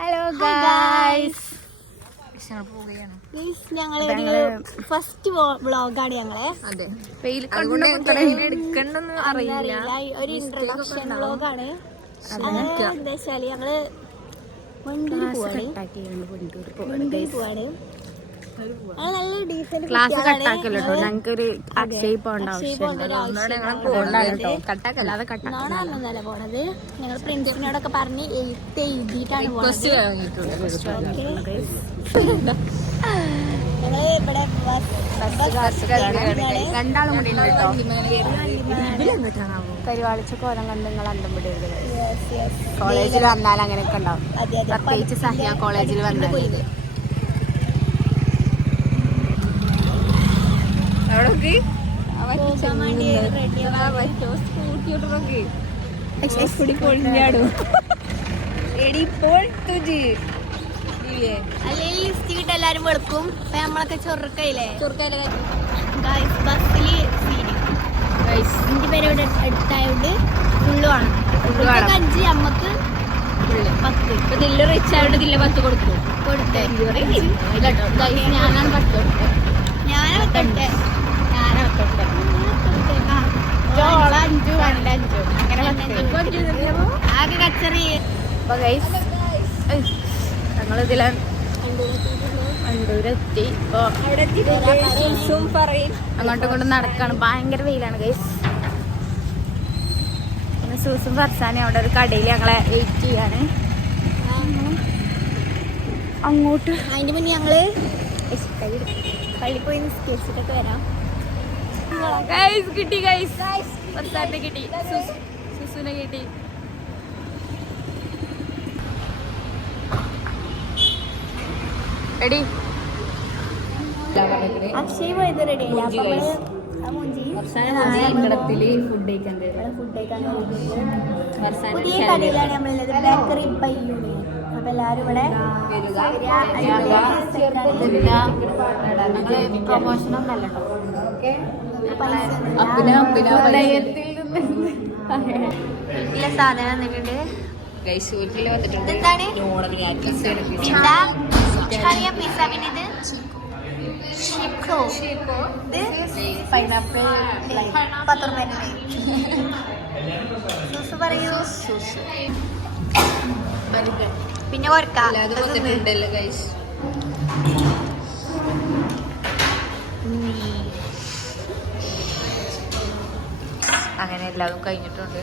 Hello guys, ഞങ്ങളൊരു first വ്ളോഗാണ് ഞങ്ങള്. അതെ, അറിയില്ല, ഒരു ഇൻട്രൊഡക്ഷൻ വ്ളോഗാണ്. എന്താ വെച്ചാല് ഞങ്ങള് വണ്ടൂർ പോവാണ്. നല്ല ഡീസന്റ് ക്ലാസ് കട്ടാക്കല്ലോ. ഞങ്ങൾക്കൊരു അക്ഷയ പോകേണ്ട ആവശ്യമുണ്ട്. നാളെ പോണത്. ഞങ്ങൾ ഫ്രണ്ട്സിനോടൊക്കെ പറഞ്ഞ് എഴുതിയിട്ടാണ് പോണത്. ഞങ്ങള് ഇവിടെ രണ്ടാളും കൂടി കരുവാളിച്ച കോലം കണ്ട് നിങ്ങൾ അന്തം വിടരുത്. കോളേജിൽ വന്നാൽ അങ്ങനെയൊക്കെ ഉണ്ടാവും, പ്രത്യേകിച്ച് സഹ്യ കോളേജിൽ വന്നാൽ. എല്ലാരും വെളുക്കും. നമ്മളൊക്കെ ചൊറുക്കയില്ലേ, ബസ്സില് എന്റെ പേര് ഇവിടെ അടുത്തായോണ്ട് ഫുള്ളുമാണ്. 5 അമ്മക്ക് 10. ഇപ്പൊ ദില്ല റിച്ച് ആയിട്ട് ദില്ല 10 കൊടുക്കും. ഞാനാണ് 10 കൊടുത്തത്. ഞാനാണ് 10. ആകെ കച്ചറി. ഞങ്ങളിതിലെ വണ്ടൂരെത്തി. ഇപ്പൊ അങ്ങോട്ടും ഇങ്ങോട്ടും നടക്കാണ്. ഭയങ്കര വെയിലാണ് ഗൈസ്. പിന്നെ സൂസും ഫർസാനും അവിടെ ഒരു കടയിൽ ഞങ്ങളെ വെയിറ്റ് ചെയ്യാണ്. അങ്ങോട്ട് അതിന്റെ മുന്നേ ഞങ്ങള് പള്ളി പോയി നിസ്കരിച്ചിട്ടൊക്കെ വരാം. കിട്ടി ഗൈസ്, ഫർസാനെ കിട്ടി, സുസുനെ കിട്ടി. റെഡി? അക്ഷയ് പോയത് റെഡി ആയില്ല. പുതിയ കടയിലാണ് നമ്മളുള്ളത്, ബേക്കറി ബൈ യൂണിയൻ. അപ്പൊ എല്ലാരും ഇവിടെ പ്രൊമോഷനൊന്നല്ല സാധനം വന്നിട്ടുണ്ട്. എന്താണ് പൈനാപ്പിൾ പറയൂ. പിന്നെ അങ്ങനെ എല്ലാതും കഴിഞ്ഞിട്ടുണ്ട്.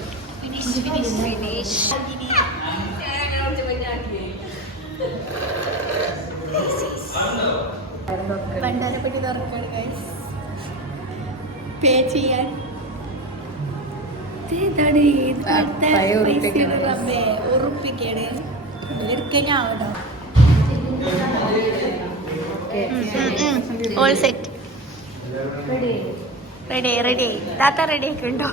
പണ്ടാരപ്പെട്ടി തുറക്കാണ് ഗൈസ്, പേ ചെയ്യാൻ. ഉറപ്പിക്കാണ് ഇവർക്കവിടെ ഓൾ സെറ്റ്. റെഡി താത്ത റെഡി ഒക്കെ ഉണ്ടോ?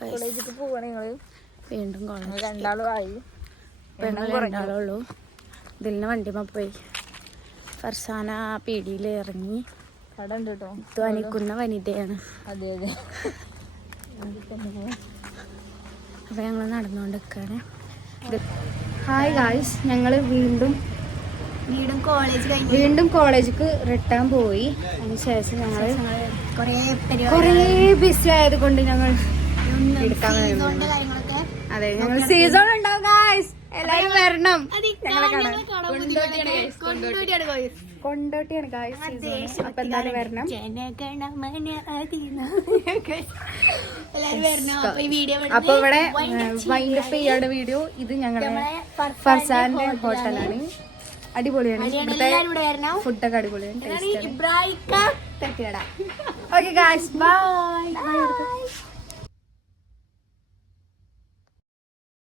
കോളേജിൽ പോവാണ് ഞങ്ങള്. വീണ്ടും കോളേജ് രണ്ടാളുള്ളൂ. ഇതിലിന് വണ്ടിമ പോയി. ഫർസാന പീടിയിൽ ഇറങ്ങി. കട ഉണ്ട് കേട്ടോ. ധ്വനിക്കുന്ന വനിതയാണ്. അതെ അതെ. അപ്പൊ ഞങ്ങൾ നടന്നുകൊണ്ടിരിക്കാണ്. ഹായ് ഗായ്സ്, ഞങ്ങൾ വീണ്ടും കോളേജിക്ക് റിട്ടേൺ പോയി. അതിനുശേഷം ഞങ്ങൾ കുറേ ബിസി ആയത് കൊണ്ട് ഞങ്ങൾ എടുക്കാൻ. അതെ, ഞങ്ങൾ സീസൺ ഉണ്ടാവും ഗായ്സ്, എല്ലാരും വരണം. കൊണ്ടോട്ടിയാണ് ഗായ്സ്, അപ്പൊ എന്തായാലും വരണം. അപ്പൊ ഇവിടെ വൈൻഡപ്പ് ചെയ്യാണ് വീഡിയോ. ഇത് ഞങ്ങളുടെ ഫർസാന്റെ ഹോട്ടലാണ്. അടിപൊളിയാണ്, ഫുഡൊക്കെ അടിപൊളിയാണ്. Okay guys, by.